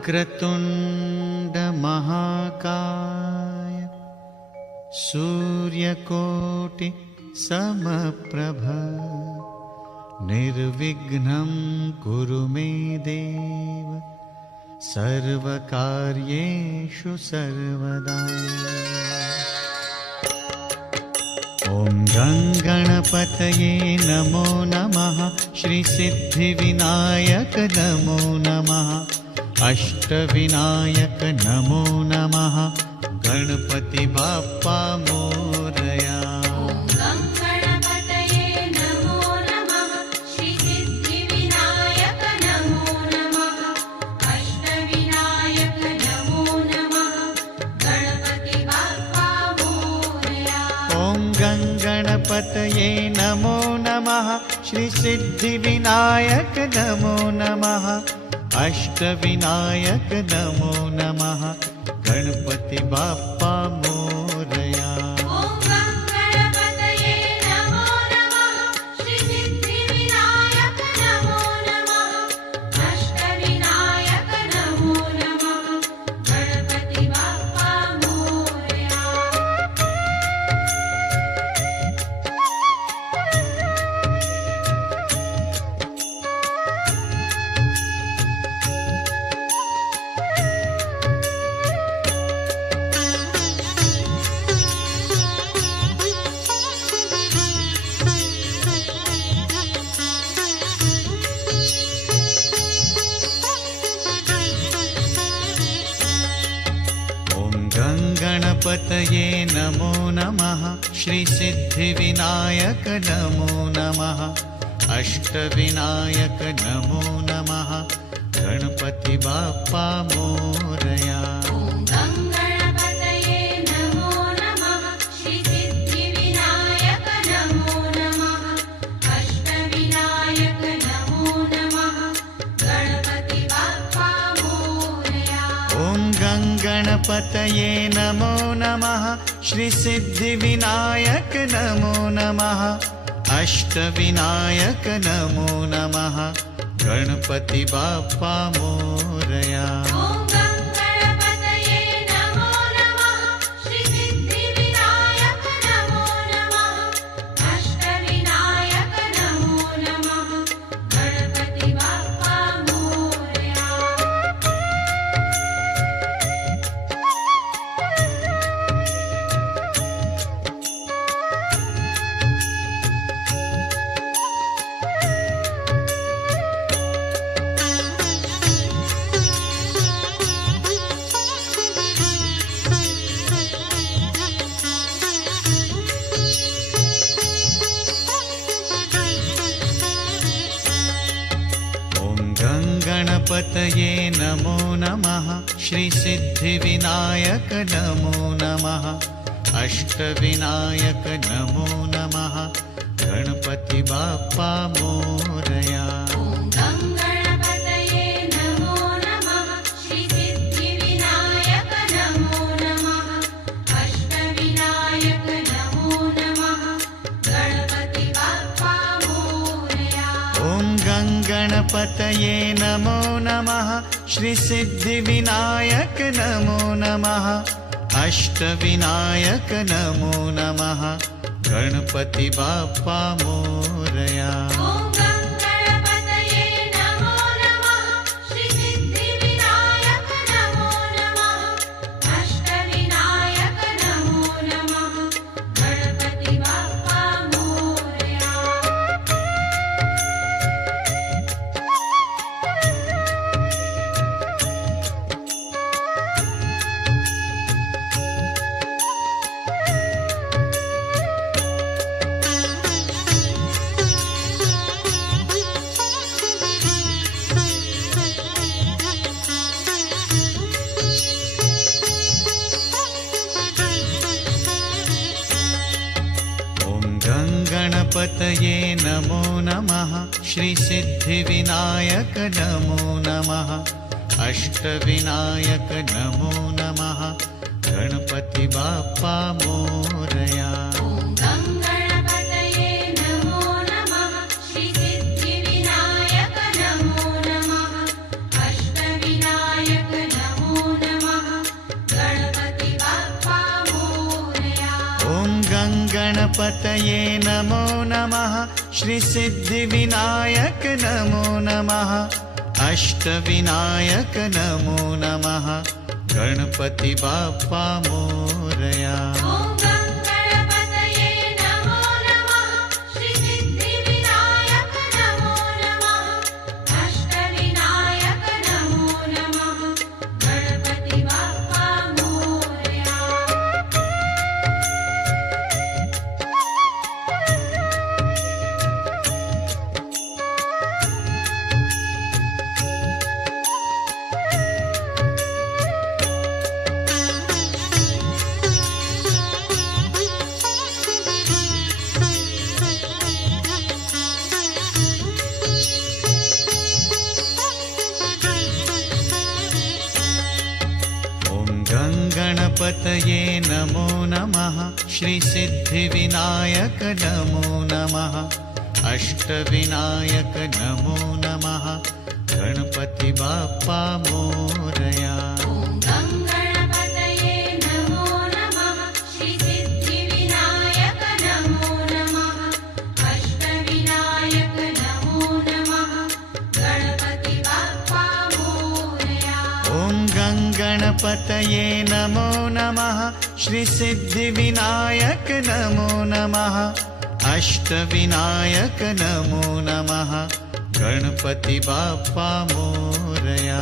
वक्रतुण्ड महाकाय सूर्यकोटि समप्रभ निर्विघ्नं कुरु मे देव सर्वकार्येषु सर्वदा। ॐ गणपतये नमो नमः। श्री सिद्धिविनायक नमो नमः। अष्टविनायक नमो नमः। गणपति बाप्पा मोरया। गणपतये नमो नमः। श्री सिद्धिविनायक नमो नमः। अष्टविनायक नमो नमः। गणपति बाप्पा मोरया। गणपतये नमो नमः। श्री सिद्धिविनायक नमो नमः। अष्टविनायक नमो नमः। गणपति बाप्पा मोरया। गणपतये नमो नमः। श्री सिद्धिविनायक नमो नमः। अष्टविनायक नमो नमः। गणपति बाप्पा मोरया। गणपतये नमो नमः। श्री सिद्धिविनायक नमो नमः। अष्टविनायक नमो नमः। गणपति बाप्पा मोरया। गणपतये नमो नमः। श्री सिद्धिविनायक नमो नमः। अष्टविनायक नमो नमः। गणपति बाप्पा मोरया। गणपतये नमो नमः। श्री सिद्धिविनायक नमो नमः। अष्टविनायक नमो नमः। गणपति बाप्पा मोरया। श्री सिद्धिविनायक नमो नमः। अष्टविनायक गणपतये नमो नमः श्रीसिद्धिविनायक नमो नमः अष्टविनायक नमो नमः गणपति बाप्पा मोरया। गणपतये नमो नमः श्रीसिद्धिविनायक नमो नमः अष्टविनायक नमो नमः गणपति बाप्पा मोरया। गणपतये नमो नमः श्रीसिद्धिविनायक नमो नमः अष्टविनायक नमो नमः गणपति बाप्पा मोरया।